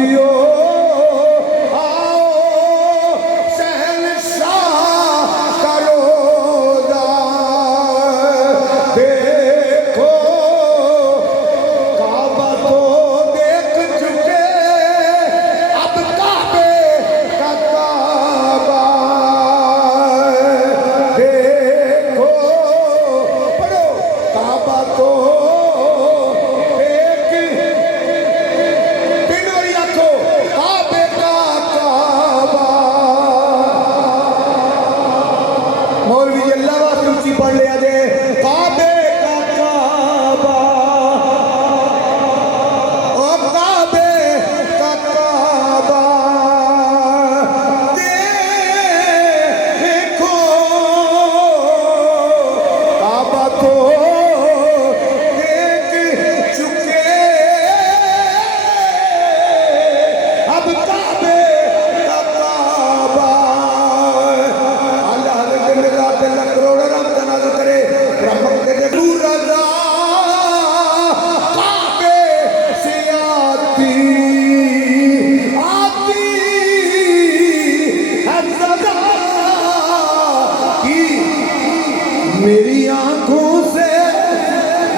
वासियों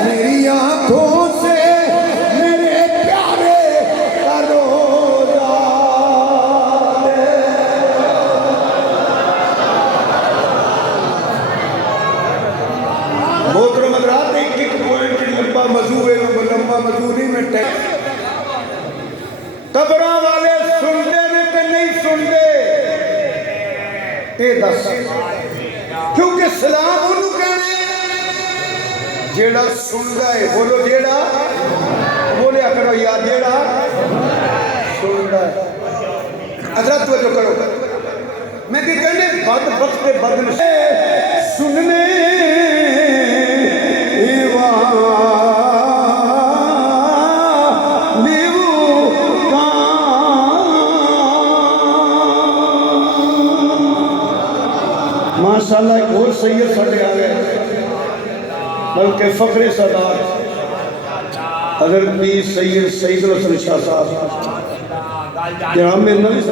मेरी आंखों से मेरे प्यारे का रोजा मोहतरम हज़रात, एक पॉइंट लंबा मौजू है, लंबा मौजू नहीं मिटता। कब्रां वाले सुनते ने ते नहीं सुनते, ये दस क्योंकि सलाम उन्होंने कहने जेड़ा सुनता है। बोलो जेड़ा, बोलिया करो यार, जेड़ा सुनता है। हज़रत तवज्जो करो, मैं कि कहने बद वक्त बद सुनने माशाअल्लाह एक और सैयद साढ़े आ गए, बल्कि फखरे सरदार हज़रत पीर सैयद सईद हसन शाह साहब जहाँ में नहीं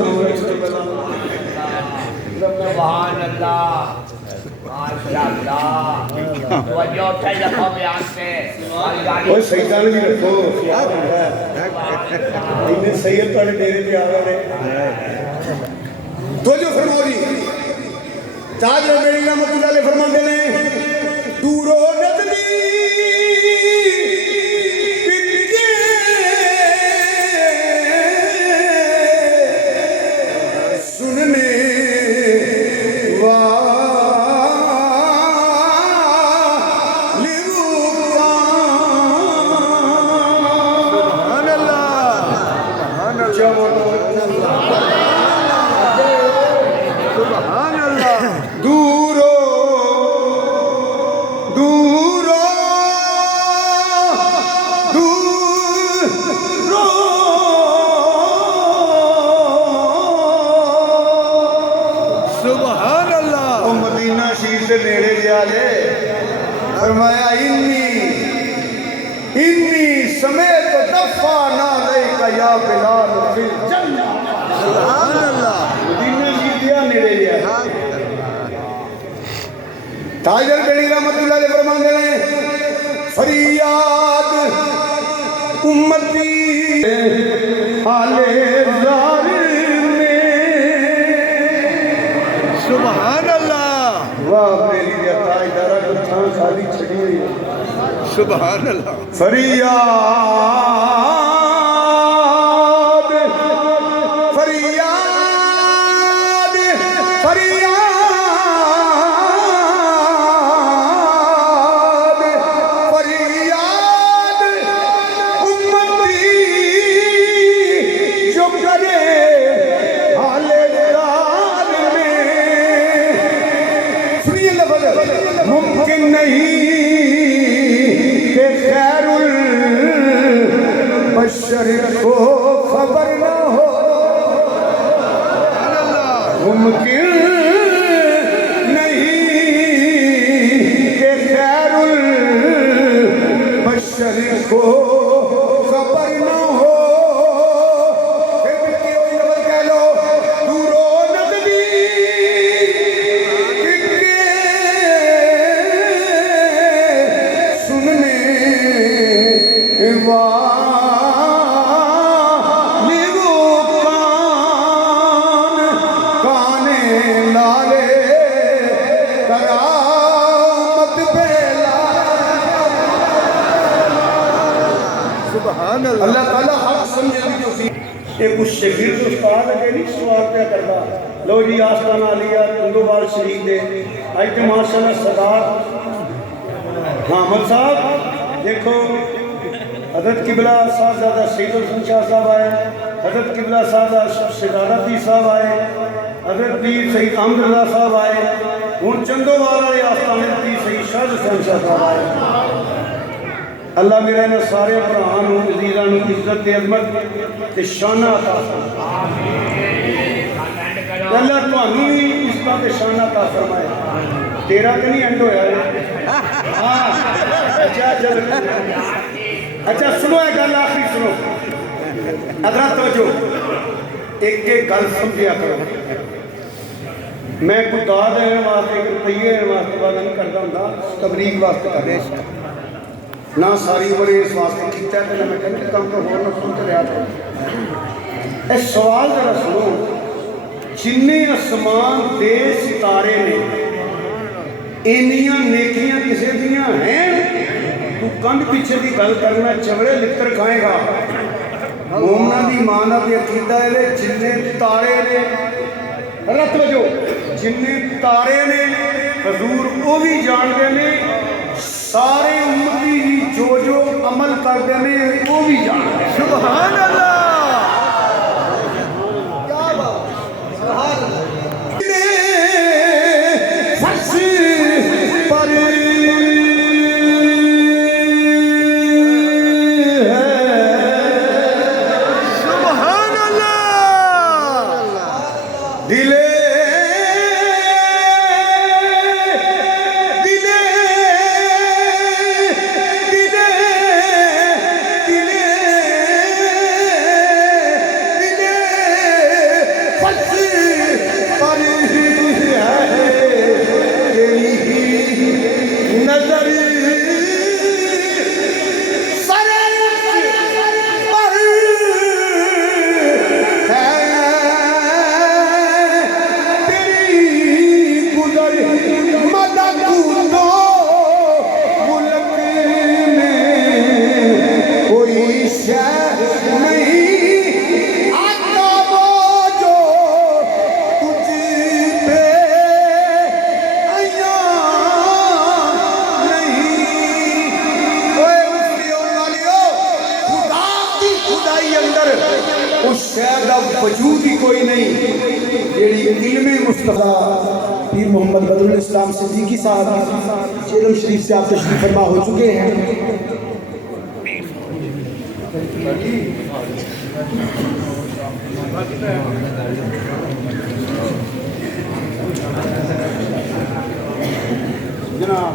सैयद भी रखो सैयद थोड़े डेरे पे आ गए तो जो फरमाई ताज रबेड़ी रहमतुल्लाह अलैह फरमाते ने दूरो नजदीक सुनने वाले सुभान अल्लाह दूरो दूरो दूरो सुभान अल्लाह। वो मदीना शरीफ से नेड़े गया ले, फरमाया इन्नी समेत दफा ना लैका या बिलाल फिल जन्नह। सुभान अल्लाह। मदीना शरीफ दिया नेड़े गया। ताजर बेड़ी रहमतुल्लाह अलैह फरमाते हैं फरियाद उम्मती हाले ज़ार में। सुभान अल्लाह। वाह मेरी ताजदारा को थां खाली छड़ी हुई। सुभान अल्लाह। फरियाद फरियाद फरियाद मुमकिन नहीं कि खैरुल बशर को खबर न हो। मुमकिन नहीं कि खैरुल बशर को खबर न हो। अल्लाह ताला हक समझने की तौफीक। एक कुछ शागिर्द उस्ताद अगे नहीं सवाल पे करता, लो जी आस्ताना आलिया कुंदोबाल शरीफ दे अज तो माशाअल्लाह सरदार हामद साहब देखो, हजरत किबला साहबजादा सईद हुसैन शाह साहब आए, हजरत किबला साहबजादा शहजादा पीर साहब आए, हजरत पीर सईद अहमद रजा साहब आए, हूँ चंदोबाल वाले आस्थाने पीर सईद शाह हुसैन शाह साहब आए। अल्लाह मेरा इन्होंने सारे भरावां अजीज़ां नूं इज्जत ते अज़मत ते शाना अता फरमाए। अल्लाह तुहानूं भी इज्जत ते शाना अता फरमाए। तेरा तो नहीं एंड होया हाँ अच्छा चल अच्छा सुनो एक गल आखिरी सुनो अदरा तवज्जो एक एक गल समझिया करो। मैं कोई दाद देने वास्ते एक रुपये देने वास्ते बात नहीं करता हूँ, तबलीग वास्ते कर ना सारी उम्र इस वास्ते किया तो मैं कहना काम तो होर ना सुन रहा था। इस सवाल जरा सुनो, जिन्ने आसमान दे सितारे ने इनिया नेकियां किसी दियां हैं? तू कंध पिछे की गल करना चवड़े लित्र खाएगा। मोमना की मां का भी अकीदा है जिन्ने तारे ने रत वजो जिन्ने तारे ने हजूर वो भी जानते हैं, सारे उम्मती जो जो अमल करते हैं वो भी जानते हैं। सुभान अल्लाह क्या बात सुभान अल्लाह। वजूद ही कोई नहीं जेड़ी इल्मे मुस्तफा पीर मोहम्मद बदरुल इस्लाम सिद्दीकी साहब जेलम शरीफ से आप तशरीफ फरमा हो चुके हैं। जनाब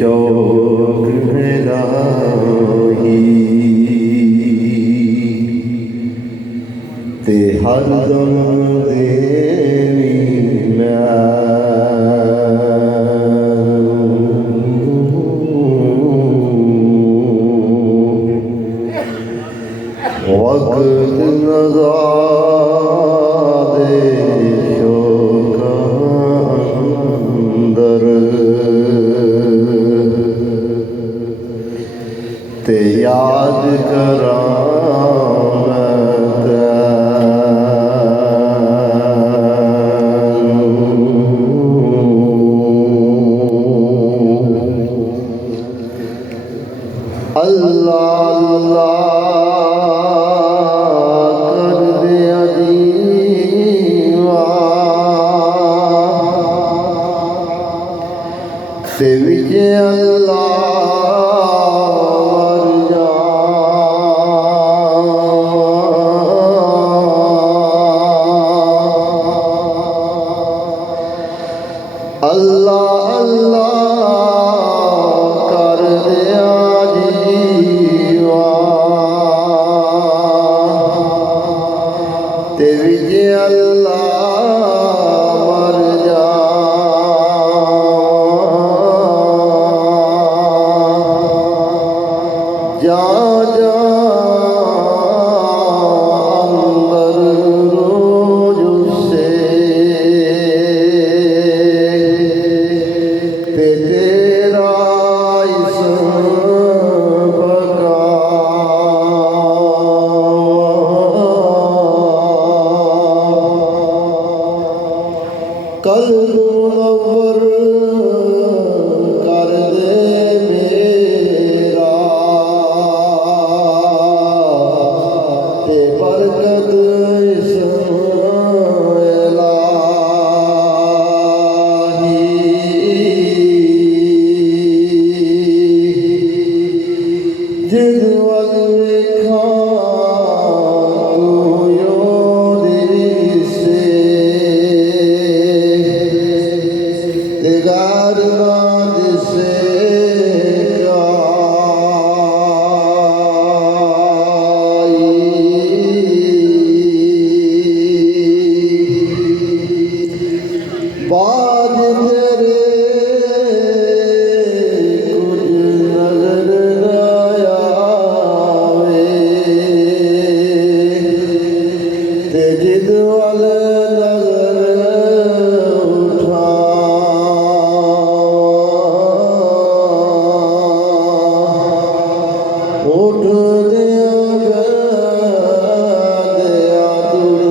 शौक राही ते हर दम देवी वक्त नज़ारे शौक अंदर ते याद करा अल्लाह अल्लाह कर दिया दीवा ते विजय अल्लाह अल्लाह अल्लाह कर दिया जीवा ते विजय अल्लाह मर जा जा जा अंदर रोज से तेरा कल मुनव्वर कर दे मेरा ते बरकत जिद वल वेखा तू योदी से गार नाद से बाज तेरे कुछ नजर न आवे ते जिद वाल उठ दिया दिया तुर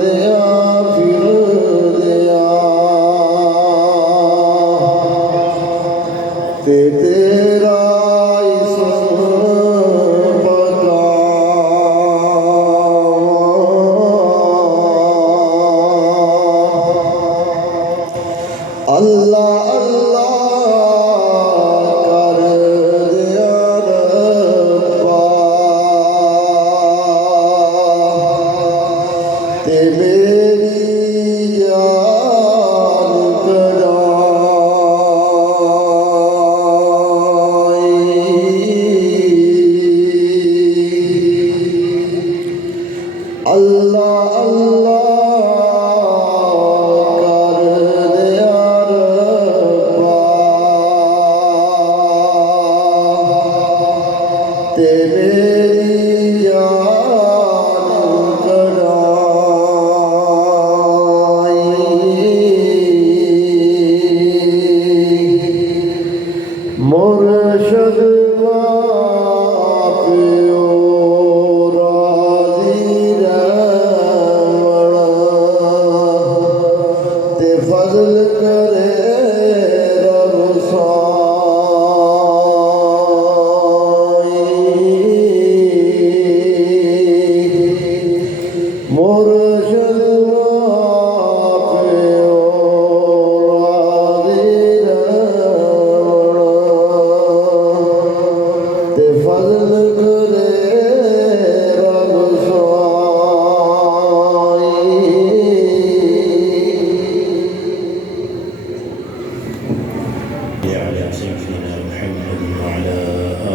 दिया फिर दिया ते तेरा अल्लाह अल्लाह कर दिया रब्बा ते मेरी जान कराई अल्लाह अल्लाह कर दिया रब्बा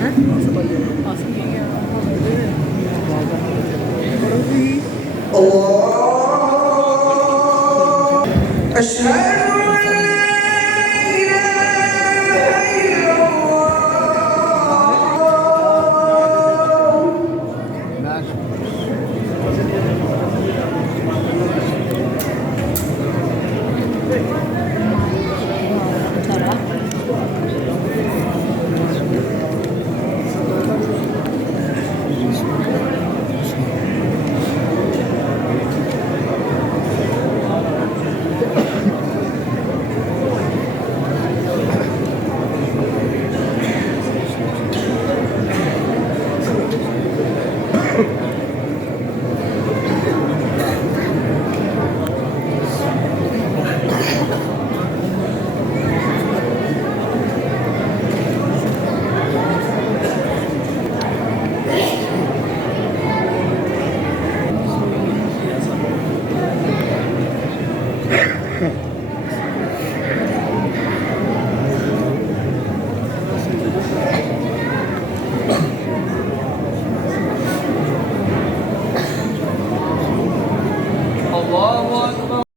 Hah?